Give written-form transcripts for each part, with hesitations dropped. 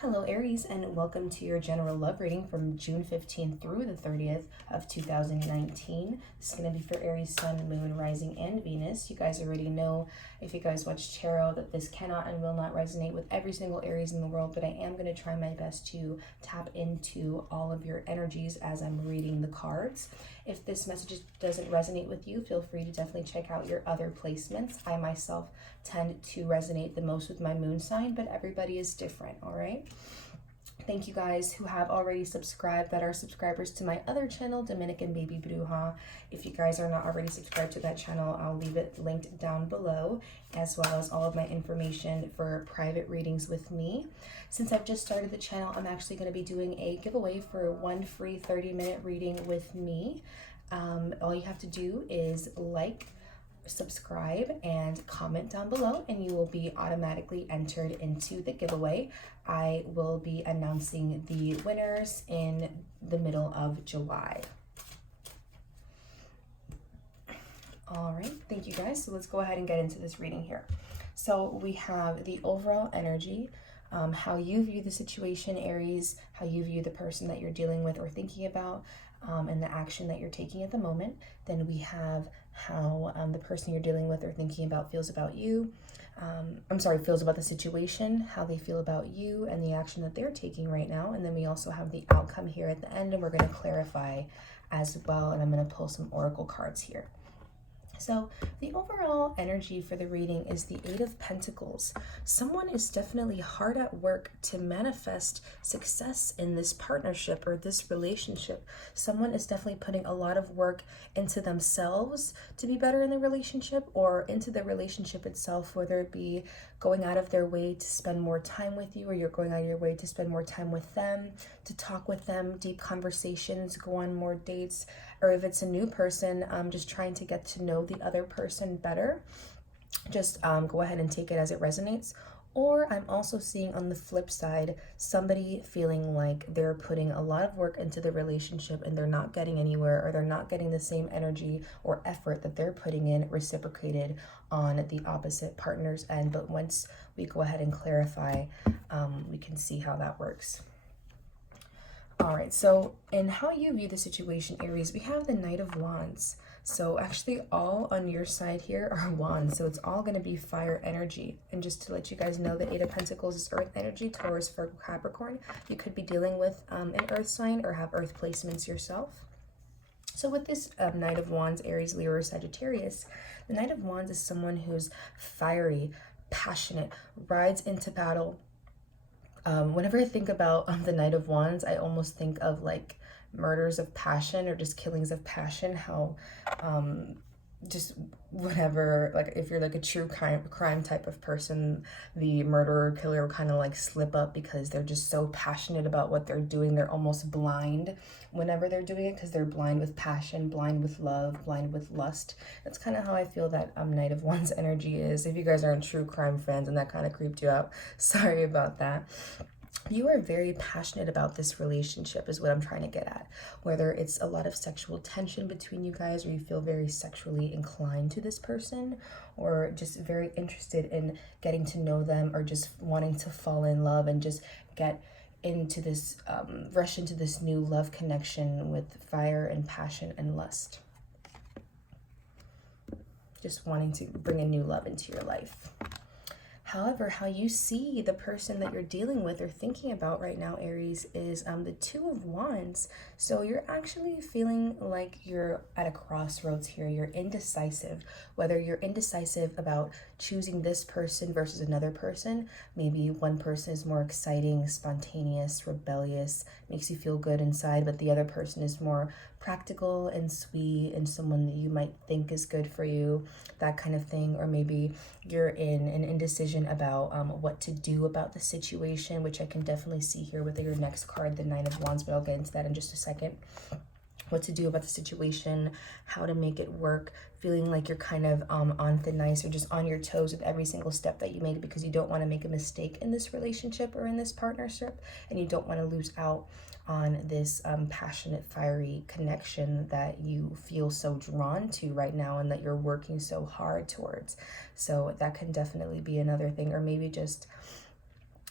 Hello Aries, and welcome to your general love reading from June 15th through the 30th of 2019. This is going to be for Aries, Sun, Moon, Rising, and Venus. You guys already know, if you guys watch tarot, that this cannot and will not resonate with every single Aries in the world, but I am going to try my best to tap into all of your energies as I'm reading the cards. If this message doesn't resonate with you, feel free to definitely check out your other placements. I myself tend to resonate the most with my moon sign, but everybody is different, all right? Thank you guys who have already subscribed, that are subscribers to my other channel, Dominican Baby Bruja. If you guys are not already subscribed to that channel, I'll leave it linked down below, as well as all of my information for private readings with me. Since I've just started the channel, I'm actually going to be doing a giveaway for one free 30-minute reading with me. All you have to do is like, subscribe, and comment down below, and you will be automatically entered into the giveaway. I will be announcing the winners in the middle of July. All right, thank you guys. So let's go ahead and get into this reading here. So we have the overall energy, how you view the situation, Aries, how you view the person that you're dealing with or thinking about, and the action that you're taking at the moment. Then we have how the person you're dealing with or thinking about feels about you. Feels about the situation, how they feel about you, and the action that they're taking right now. And then we also have the outcome here at the end, and we're going to clarify as well. And I'm going to pull some oracle cards here. So the overall energy for the reading is the Eight of Pentacles. Someone is definitely hard at work to manifest success in this partnership or this relationship. Someone is definitely putting a lot of work into themselves to be better in the relationship, or into the relationship itself, whether it be going out of their way to spend more time with you, or you're going out of your way to spend more time with them, to talk with them, deep conversations, go on more dates, or if it's a new person, just trying to get to know the other person better. Just go ahead and take it as it resonates. Or I'm also seeing on the flip side, somebody feeling like they're putting a lot of work into the relationship and they're not getting anywhere, or they're not getting the same energy or effort that they're putting in reciprocated on the opposite partner's end. But once we go ahead and clarify, we can see how that works. All right, so in how you view the situation, Aries, we have the Knight of Wands. So actually all on your side here are wands, so it's all going to be fire energy. And just to let you guys know, the Eight of Pentacles is earth energy, Taurus, Virgo, Capricorn. You could be dealing with an earth sign or have earth placements yourself. So with this Knight of Wands, Aries, Leo, or Sagittarius, the Knight of Wands is someone who's fiery, passionate, rides into battle. Whenever I think about the Knight of Wands, I almost think of like murders of passion, or just killings of passion, how just whatever, like if you're like a true crime type of person, the murderer or killer will kind of like slip up because they're just so passionate about what they're doing. They're almost blind whenever they're doing it, because they're blind with passion, blind with love, blind with lust. That's kind of how I feel that Knight of Wands energy is. If you guys aren't true crime fans and that kind of creeped you out, sorry about that. You are very passionate about this relationship is what I'm trying to get at. Whether it's a lot of sexual tension between you guys, or you feel very sexually inclined to this person, or just very interested in getting to know them, or just wanting to fall in love and just get into this, rush into this new love connection with fire and passion and lust. Just wanting to bring a new love into your life. However, how you see the person that you're dealing with or thinking about right now, Aries, is the Two of Wands. So you're actually feeling like you're at a crossroads here. You're indecisive, whether you're indecisive about choosing this person versus another person. Maybe one person is more exciting, spontaneous, rebellious, makes you feel good inside, but the other person is more practical and sweet, and someone that you might think is good for you, that kind of thing. Or maybe you're in an indecision about what to do about the situation, which I can definitely see here with your next card, the Nine of Wands, but I'll get into that in just a second. What to do about the situation, how to make it work, feeling like you're kind of on thin ice, or just on your toes with every single step that you made, because you don't want to make a mistake in this relationship or in this partnership, and you don't want to lose out on this passionate, fiery connection that you feel so drawn to right now and that you're working so hard towards. So that can definitely be another thing. Or maybe just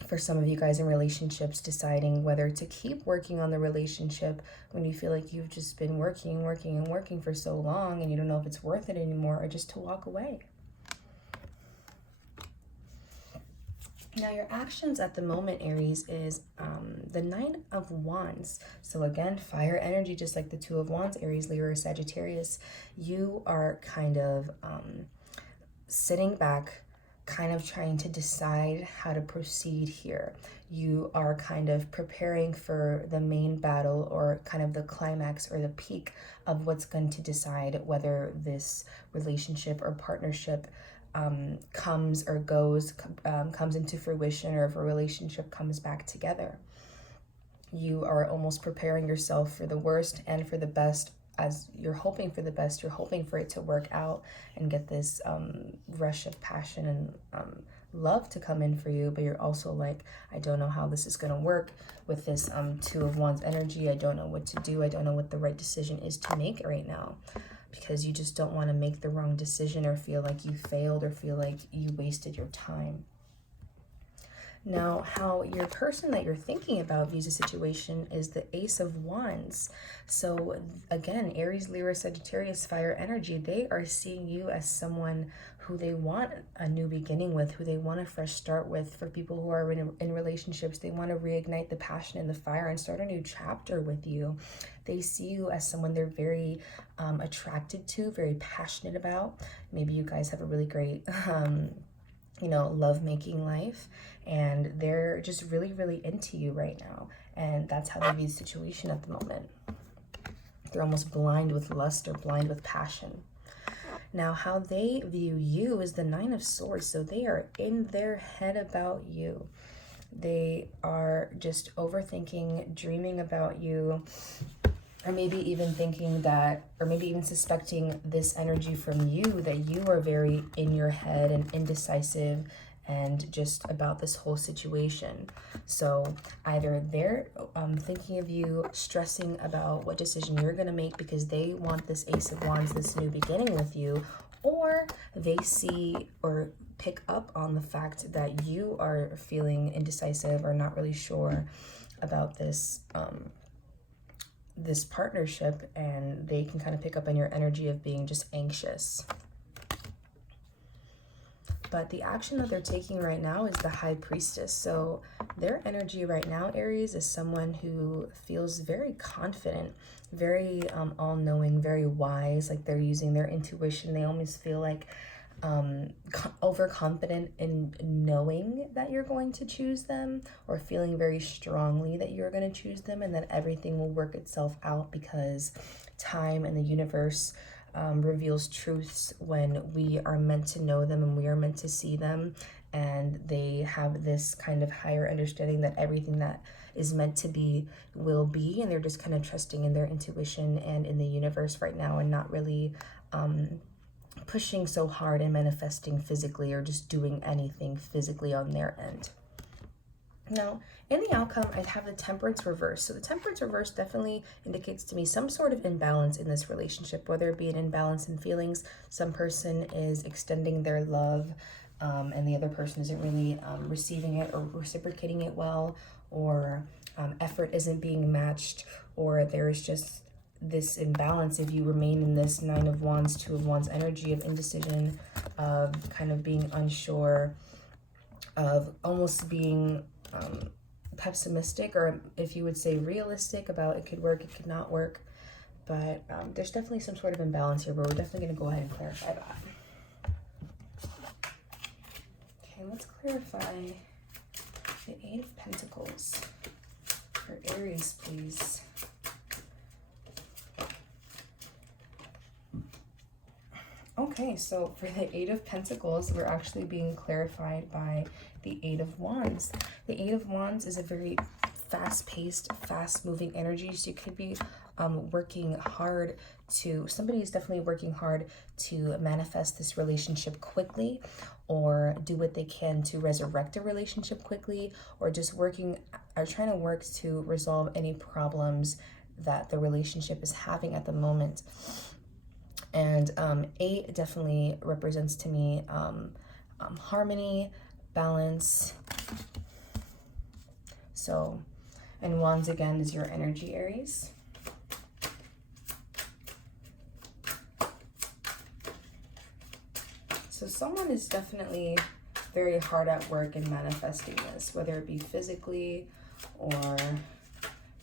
For some of you guys in relationships, deciding whether to keep working on the relationship when you feel like you've just been working for so long and you don't know if it's worth it anymore, or just to walk away. Now, your actions at the moment, Aries, is the Nine of Wands. So again, fire energy, just like the Two of Wands, Aries, Leo, or Sagittarius. You are kind of sitting back, kind of trying to decide how to proceed here. You are kind of preparing for the main battle, or kind of the climax or the peak of what's going to decide whether this relationship or partnership comes or goes, comes into fruition, or if a relationship comes back together. You are almost preparing yourself for the worst and for the best. As you're hoping for the best, you're hoping for it to work out and get this rush of passion and love to come in for you, but you're also like, I don't know how this is going to work with this Two of Wands energy. I don't know what to do. I don't know what the right decision is to make right now, because you just don't want to make the wrong decision or feel like you failed or feel like you wasted your time. Now, how your person that you're thinking about views the situation is the Ace of Wands. So again, Aries, Leo, Sagittarius, fire energy, they are seeing you as someone who they want a new beginning with, who they want a fresh start with. For people who are in relationships, they want to reignite the passion and the fire and start a new chapter with you. They see you as someone they're very attracted to, very passionate about. Maybe you guys have a really great love-making life, and they're just really, really into you right now. And that's how they view the situation at the moment. They're almost blind with lust or blind with passion. Now, how they view you is the Nine of Swords. So they are in their head about you. They are just overthinking, dreaming about you, or maybe even thinking that, or maybe even suspecting this energy from you, that you are very in your head and indecisive and just about this whole situation. So either they're thinking of you, stressing about what decision you're going to make because they want this Ace of Wands, this new beginning with you, or they see or pick up on the fact that you are feeling indecisive or not really sure about this this partnership, and they can kind of pick up on your energy of being just anxious. But the action that they're taking right now is the High Priestess. So their energy right now, Aries, is someone who feels very confident, very all-knowing, very wise, like they're using their intuition. They almost feel like overconfident in knowing that you're going to choose them, or feeling very strongly that you're going to choose them, and that everything will work itself out because time and the universe reveals truths when we are meant to know them and we are meant to see them. And they have this kind of higher understanding that everything that is meant to be will be, and they're just kind of trusting in their intuition and in the universe right now, and not really pushing so hard and manifesting physically or just doing anything physically on their end. Now, in the outcome, I'd have the Temperance reverse. So the Temperance reverse definitely indicates to me some sort of imbalance in this relationship, whether it be an imbalance in feelings. Some person is extending their love and the other person isn't really receiving it or reciprocating it well, or effort isn't being matched, or there's just this imbalance if you remain in this Nine of Wands, Two of Wands energy of indecision, of kind of being unsure, of almost being pessimistic, or if you would say realistic about it could work, it could not work. But there's definitely some sort of imbalance here, but we're definitely going to go ahead and clarify that. Okay, let's clarify the Eight of Pentacles for Aries, please. Okay, so for the Eight of Pentacles, we're actually being clarified by the Eight of Wands. The Eight of Wands is a very fast-paced, fast-moving energy. So you could be working hard to, somebody is definitely working hard to manifest this relationship quickly, or do what they can to resurrect a relationship quickly, or just working or trying to work to resolve any problems that the relationship is having at the moment. And 8 definitely represents to me harmony, balance, So, and Wands again is your energy, Aries. So someone is definitely very hard at work in manifesting this, whether it be physically or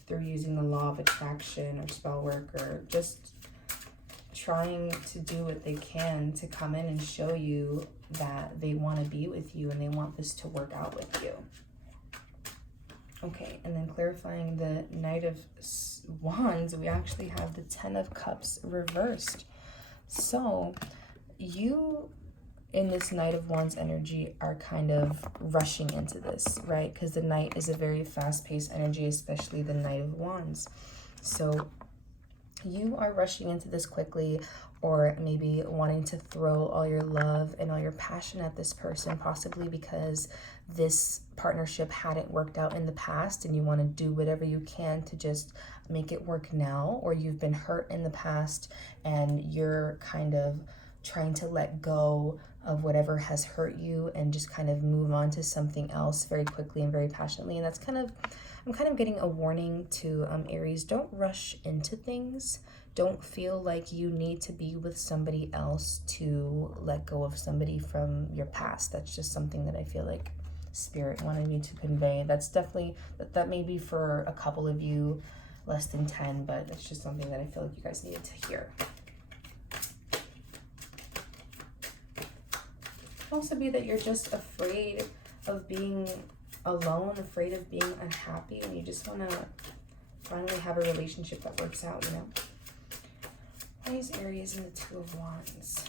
through using the law of attraction or spell work, or just trying to do what they can to come in and show you that they want to be with you and they want this to work out with you. Okay, and then clarifying the Knight of Wands, we actually have the Ten of Cups reversed. So you, in this Knight of Wands energy, are kind of rushing into this, right? Because the Knight is a very fast-paced energy, especially the Knight of Wands. So you are rushing into this quickly, or maybe wanting to throw all your love and all your passion at this person, possibly because this partnership hadn't worked out in the past and you want to do whatever you can to just make it work now, or you've been hurt in the past and you're kind of trying to let go of whatever has hurt you and just kind of move on to something else very quickly and very passionately. And that's kind of, I'm kind of getting a warning to Aries. Don't rush into things. Don't feel like you need to be with somebody else to let go of somebody from your past. That's just something that I feel like Spirit wanted me to convey. That's definitely, that may be for a couple of you, less than 10, but it's just something that I feel like you guys needed to hear. Also be that you're just afraid of being alone, afraid of being unhappy, and you just want to finally have a relationship that works out, you know? Why is Aries in the Two of Wands?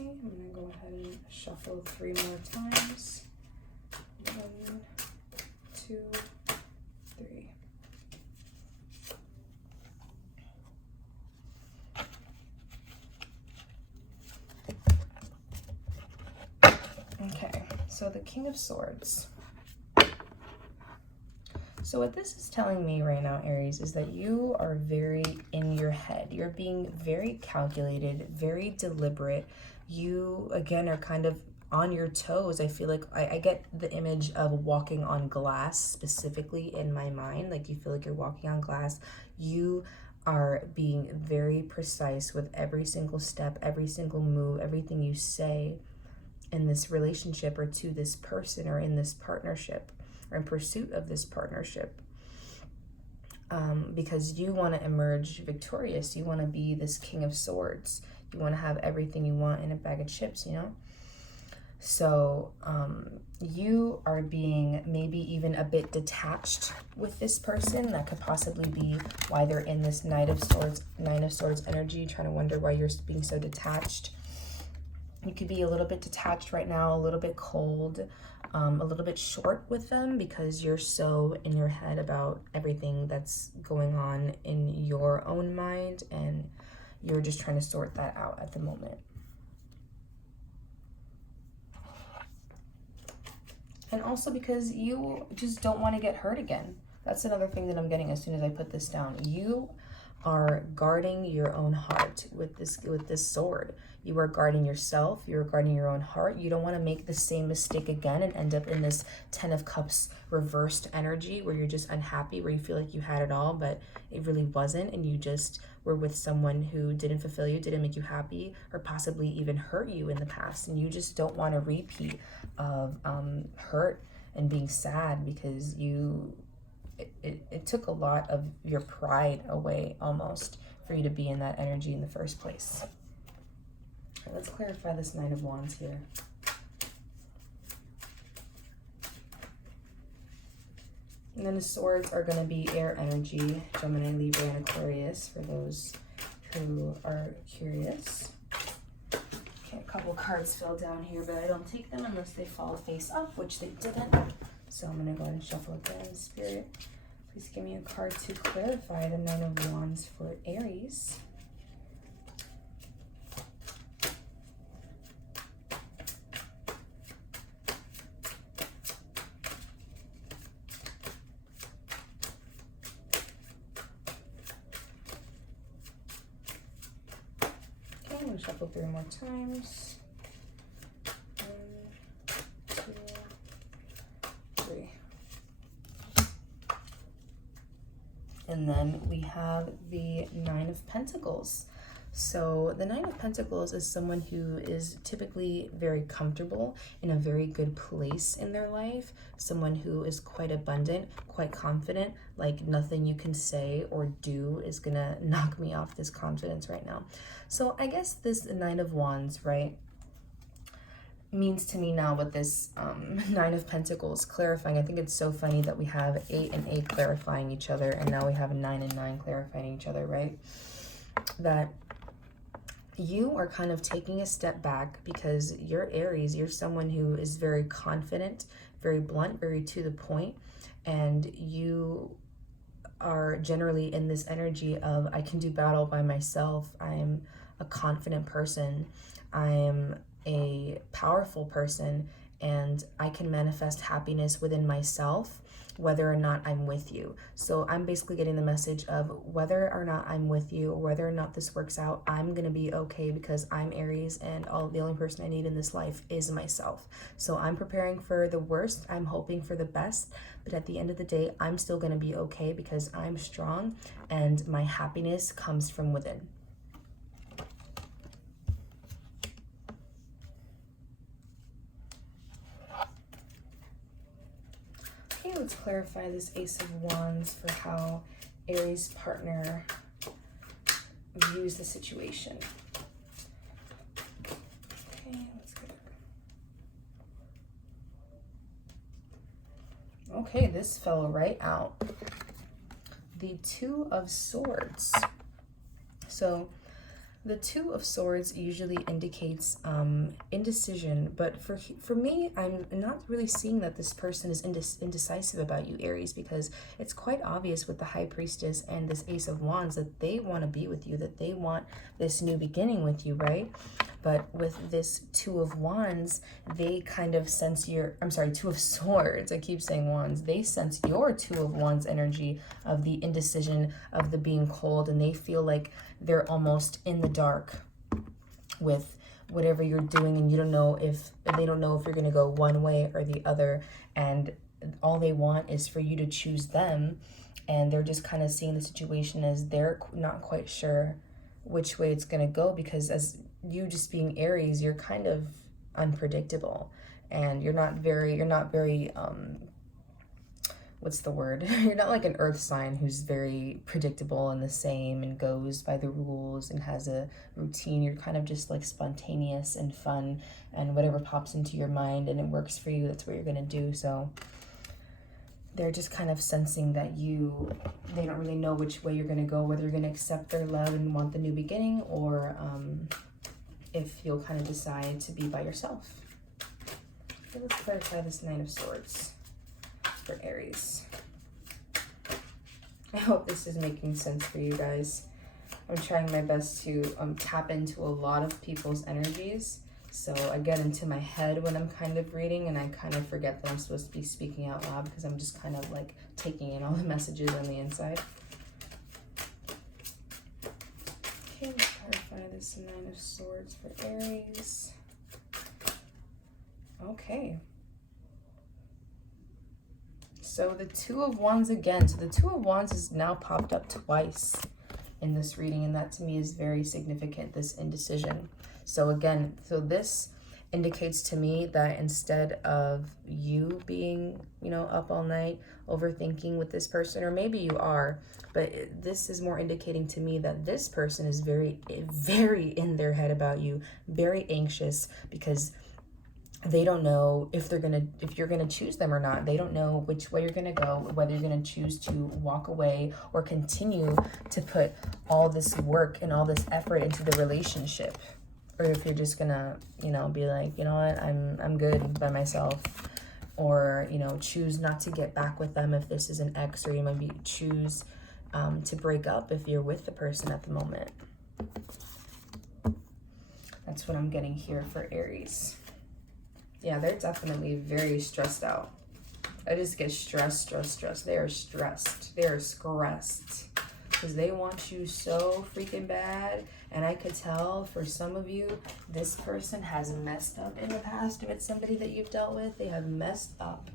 I'm going to go ahead and shuffle 3 more times. 1, 2, 3. Okay, so the King of Swords. So what this is telling me right now, Aries, is that you are very in your head. You're being very calculated, very deliberate. You, again, are kind of on your toes. I feel like I get the image of walking on glass specifically in my mind. Like you feel like you're walking on glass. You are being very precise with every single step, every single move, everything you say in this relationship or to this person or in this partnership or in pursuit of this partnership. Because you want to emerge victorious. You want to be this King of Swords. You want to have everything you want in a bag of chips, you know? So you are being maybe even a bit detached with this person. That could possibly be why they're in this Nine of Swords energy, trying to wonder why you're being so detached. You could be a little bit detached right now, a little bit cold, a little bit short with them because you're so in your head about everything that's going on in your own mind, and you're just trying to sort that out at the moment. And also because you just don't want to get hurt again. That's another thing that I'm getting as soon as I put this down. You are guarding your own heart with this sword. You are guarding yourself. You're guarding your own heart. You don't want to make the same mistake again and end up in this 10 of Cups reversed energy where you're just unhappy, where you feel like you had it all, but it really wasn't, and you just were with someone who didn't fulfill you, didn't make you happy, or possibly even hurt you in the past, and you just don't want a repeat of hurt and being sad because it took a lot of your pride away almost for you to be in that energy in the first place. All right, let's clarify this Knight of Wands here. And then the swords are going to be air energy, Gemini, Libra, and Aquarius for those who are curious. Okay, a couple cards fell down here, but I don't take them unless they fall face up, which they didn't. So I'm going to go ahead and shuffle again. Spirit, please give me a card to clarify the Nine of Wands for Aries. I'm gonna shuffle 3 more times. 1, 2, 3. And then we have the 9 of Pentacles. So the 9 of Pentacles is someone who is typically very comfortable in a very good place in their life, someone who is quite abundant, quite confident, like nothing you can say or do is gonna knock me off this confidence right now. So I guess this 9 of Wands, right, means to me now with this 9 of Pentacles clarifying. I think it's so funny that we have 8 and 8 clarifying each other, and now we have 9 and 9 clarifying each other, right? That you are kind of taking a step back because you're Aries. You're someone who is very confident, very blunt, very to the point, and you are generally in this energy of, I can do battle by myself. I'm a confident person. I am a powerful person, and I can manifest happiness within myself whether or not I'm with you. So I'm basically getting the message of whether or not I'm with you, or whether or not this works out, I'm gonna be okay because I'm Aries, and the only person I need in this life is myself. So I'm preparing for the worst, I'm hoping for the best, but at the end of the day, I'm still gonna be okay because I'm strong and my happiness comes from within. Let's clarify this Ace of Wands for how Aries partner views the situation. Okay, let's get it. Okay, this fell right out. The 2 of Swords. So the 2 of Swords usually indicates indecision, but for me, I'm not really seeing that this person is indecisive about you, Aries, because it's quite obvious with the High Priestess and this Ace of Wands that they want to be with you, that they want this new beginning with you, right? But with this 2 of Wands, they kind of sense your, 2 of Swords, I keep saying Wands, they sense your 2 of Wands energy of the indecision, of the being cold, and they feel like they're almost in the dark with whatever you're doing, and they don't know if you're going to go one way or the other, and all they want is for you to choose them, and they're just kind of seeing the situation as they're not quite sure which way it's going to go, because as you just being Aries, you're kind of unpredictable, and you're not very what's the word? You're not like an earth sign who's very predictable and the same and goes by the rules and has a routine. You're kind of just like spontaneous and fun, and whatever pops into your mind and it works for you, that's what you're gonna do. So they're just kind of sensing that they don't really know which way you're gonna go, whether you're gonna accept their love and want the new beginning, or if you'll kind of decide to be by yourself. Okay, let's clarify this 9 of Swords for Aries. I hope this is making sense for you guys. I'm trying my best to tap into a lot of people's energies. So I get into my head when I'm kind of reading, and I kind of forget that I'm supposed to be speaking out loud because I'm just kind of like taking in all the messages on the inside. Okay, let's clarify this 9 of Swords for Aries. Okay. So the 2 of Wands again. So the 2 of Wands has now popped up twice in this reading, and that to me is very significant, this indecision. So again, this indicates to me that instead of you being, up all night overthinking with this person, or maybe you are, but this is more indicating to me that this person is very, very in their head about you, very anxious, because they don't know if you're gonna choose them or not. They don't know which way you're gonna go, whether you're gonna choose to walk away or continue to put all this work and all this effort into the relationship, or if you're just gonna, be like, you know what, I'm good by myself, or choose not to get back with them if this is an ex, or you maybe choose to break up if you're with the person at the moment. That's what I'm getting here for Aries. Yeah, they're definitely very stressed out. I just get stressed. They are stressed. They are stressed. because they want you so freaking bad. And I could tell for some of you, this person has messed up in the past. If it's somebody that you've dealt with, they have messed up.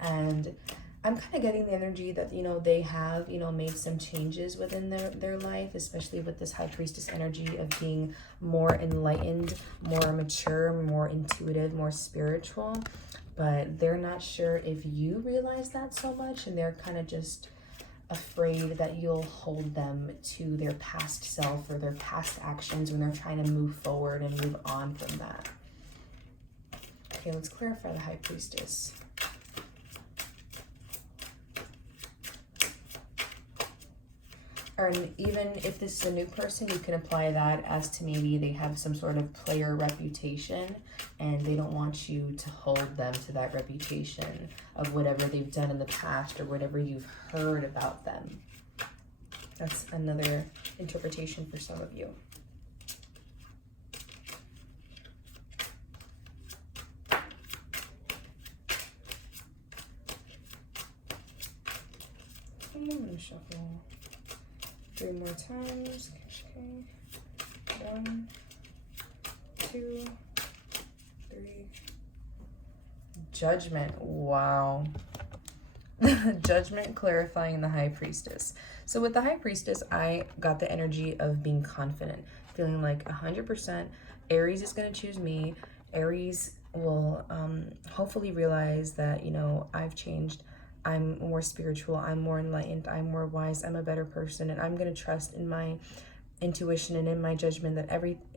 And I'm kind of getting the energy that, you know, they have, you know, made some changes within their life, especially with this High Priestess energy of being more enlightened, more mature, more intuitive, more spiritual. But they're not sure if you realize that so much, and they're kind of just afraid that you'll hold them to their past self or their past actions when they're trying to move forward and move on from that. Okay, let's clarify the High Priestess. And even if this is a new person, you can apply that as to maybe they have some sort of player reputation and they don't want you to hold them to that reputation of whatever they've done in the past or whatever you've heard about them. That's another interpretation for some of you. I'm going to shuffle 3 more times. Okay. 1, 2, 3. Judgment. Wow. Judgment clarifying the High Priestess. So with the High Priestess, I got the energy of being confident, feeling like 100% Aries is going to choose me. Aries will hopefully realize that, you know, I've changed. I'm more spiritual, I'm more enlightened, I'm more wise, I'm a better person, and I'm going to trust in my intuition and in my judgment that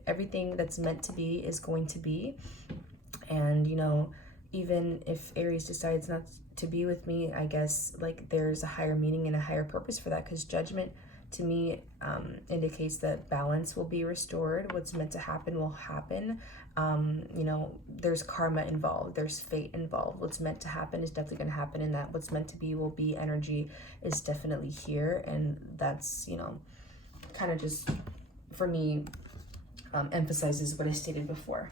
everything that's meant to be is going to be. And, you know, even if Aries decides not to be with me, I guess, like, there's a higher meaning and a higher purpose for that, because judgment to me indicates that balance will be restored. What's meant to happen will happen. You know, there's karma involved, there's fate involved. What's meant to happen is definitely going to happen, and that what's meant to be will be energy is definitely here. And that's, you know, kind of just for me emphasizes what I stated before.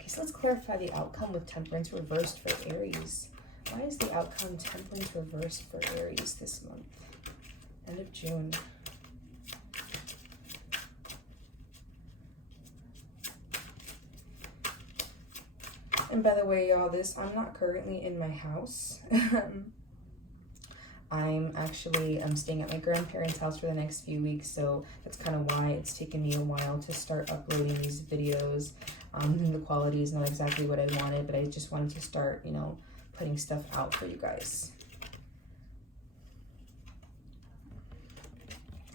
Okay, so let's clarify the outcome with Temperance reversed for Aries. Why is the outcome Temperance reversed for Aries this month? End of June. And by the way, y'all, I'm not currently in my house. I'm staying at my grandparents' house for the next few weeks, so that's kind of why it's taken me a while to start uploading these videos. And the quality is not exactly what I wanted, but I just wanted to start, you know, putting stuff out for you guys.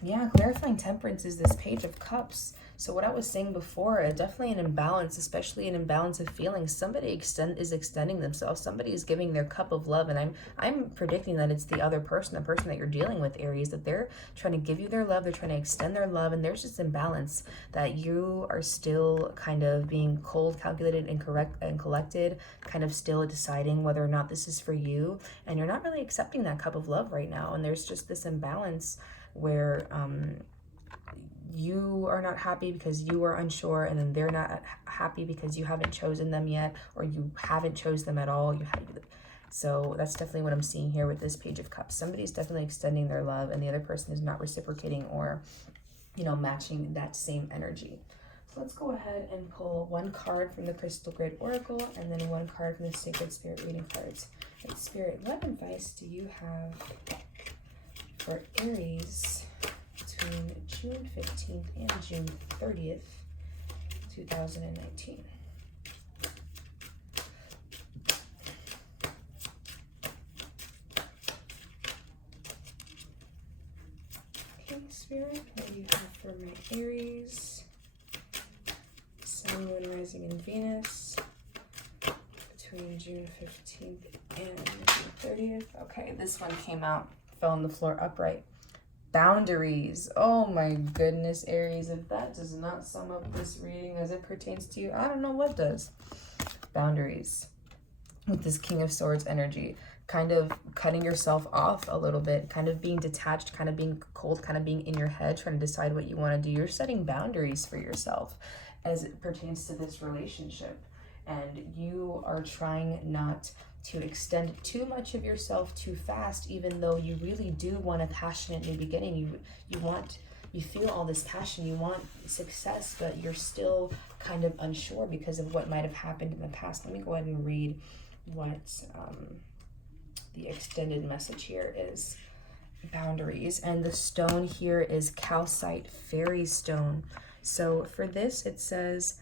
Yeah, clarifying Temperance is this Page of Cups. So what I was saying before, definitely an imbalance, especially an imbalance of feelings. Somebody is extending themselves. Somebody is giving their cup of love, and I'm predicting that it's the other person, the person that you're dealing with, Aries, that they're trying to give you their love, they're trying to extend their love, and there's this imbalance that you are still kind of being cold, calculated, and correct and collected, kind of still deciding whether or not this is for you, and you're not really accepting that cup of love right now. And there's just this imbalance where you are not happy because you are unsure, and then they're not happy because you haven't chosen them yet, or you haven't chose them at all. So that's definitely what I'm seeing here with this Page of Cups. Somebody's definitely extending their love, and the other person is not reciprocating or, you know, matching that same energy. So let's go ahead and pull one card from the Crystal Grid Oracle, and then one card from the Sacred Spirit Reading cards. And Spirit, what advice do you have for Aries between June 15th and June 30th, 2019. Okay, Spirit, what do you have for my Aries? Sun, Moon, Rising, and Venus between June 15th and June 30th. Okay, this one came out, fell on the floor upright. Boundaries. Oh my goodness, Aries, if that does not sum up this reading as it pertains to you, I don't know what does. Boundaries with this King of Swords energy, kind of cutting yourself off a little bit, kind of being detached, kind of being cold, kind of being in your head, trying to decide what you want to do. You're setting boundaries for yourself as it pertains to this relationship. and you are trying not to extend too much of yourself too fast, even though you really do want a passionate new beginning. You feel all this passion, you want success, but you're still kind of unsure because of what might have happened in the past. Let me go ahead and read what the extended message here is. Boundaries, and the stone here is calcite fairy stone. So for this, it says,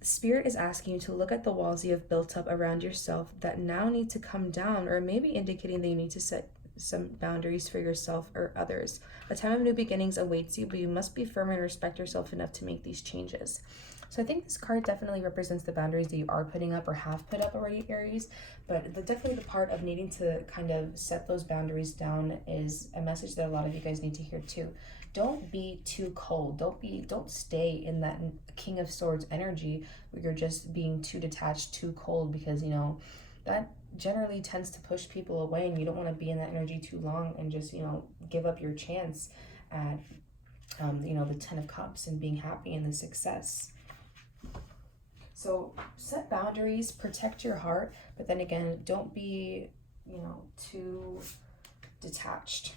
Spirit is asking you to look at the walls you have built up around yourself that now need to come down, or maybe indicating that you need to set some boundaries for yourself or others. A time of new beginnings awaits you, but you must be firm and respect yourself enough to make these changes. So I think this card definitely represents the boundaries that you are putting up or have put up already, Aries, but definitely the part of needing to kind of set those boundaries down is a message that a lot of you guys need to hear too. Don't be too cold. Don't stay in that King of Swords energy where you're just being too detached, too cold, because, you know, that generally tends to push people away, and you don't want to be in that energy too long and just, you know, give up your chance at, you know, the 10 of Cups and being happy in the success. So set boundaries, protect your heart, but then again, don't be, you know, too detached.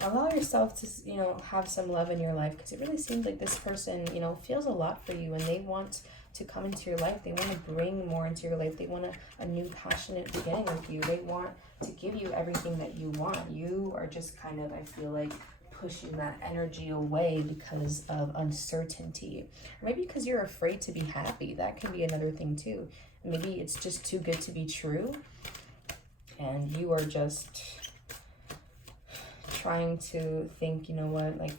Allow yourself to, you know, have some love in your life, because it really seems like this person, you know, feels a lot for you, and they want to come into your life. They want to bring more into your life. They want a new passionate beginning with you. They want to give you everything that you want. You are just kind of, I feel like, pushing that energy away because of uncertainty. Or maybe because you're afraid to be happy. That can be another thing too. Maybe it's just too good to be true, and you are just trying to think, you know what, like,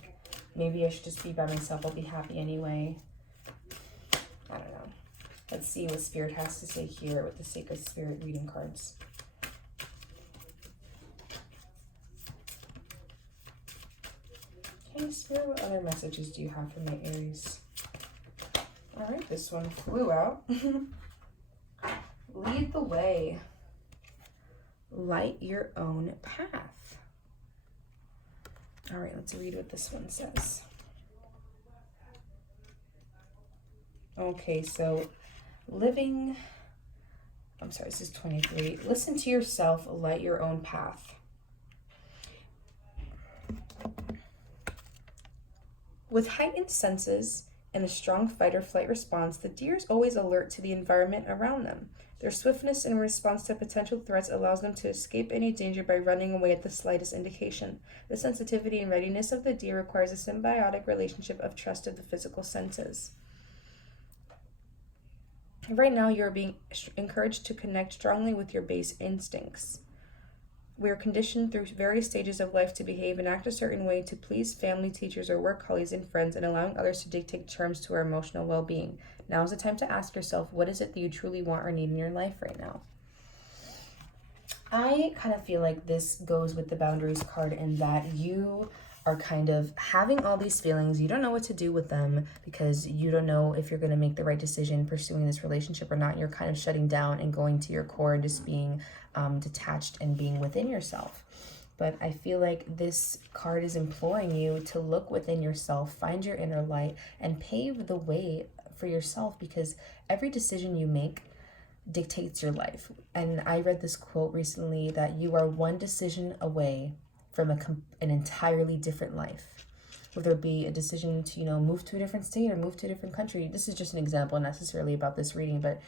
maybe I should just be by myself. I'll be happy anyway. I don't know. Let's see what Spirit has to say here with the Sacred Spirit reading cards. Okay, Spirit, what other messages do you have for my Aries? All right, this one flew out. Lead the way. Light your own path. All right, let's read what this one says. Okay, so this is 23. Listen to yourself, light your own path. With heightened senses and a strong fight or flight response, the deer is always alert to the environment around them. Their swiftness in response to potential threats allows them to escape any danger by running away at the slightest indication. The sensitivity and readiness of the deer requires a symbiotic relationship of trust of the physical senses. Right now, you're being encouraged to connect strongly with your base instincts. We are conditioned through various stages of life to behave and act a certain way to please family, teachers, or work colleagues and friends, and allowing others to dictate terms to our emotional well-being. Now is the time to ask yourself, what is it that you truly want or need in your life right now? I kind of feel like this goes with the boundaries card, in that you are kind of having all these feelings. You don't know what to do with them because you don't know if you're going to make the right decision pursuing this relationship or not. You're kind of shutting down and going to your core and just being detached and being within yourself. But I feel like this card is imploring you to look within yourself, find your inner light, and pave the way for yourself, because every decision you make dictates your life. And I read this quote recently that you are one decision away from an entirely different life. Whether it be a decision to, move to a different state or move to a different country. This is just an example, necessarily about this reading, but,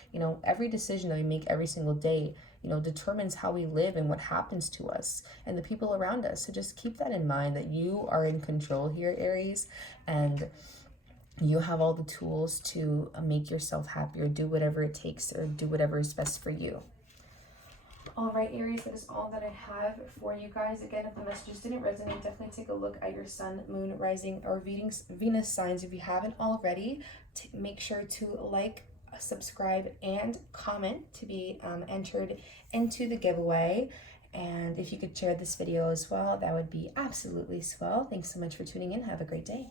every decision that we make every single day, determines how we live and what happens to us and the people around us. So just keep that in mind, that you are in control here, Aries, and you have all the tools to make yourself happier, do whatever it takes, or do whatever is best for you. All right, Aries, that is all that I have for you guys. Again, if the messages didn't resonate, definitely take a look at your sun, moon, rising, or Venus signs. If you haven't already, make sure to like, subscribe, and comment to be entered into the giveaway. And if you could share this video as well, that would be absolutely swell. Thanks so much for tuning in. Have a great day.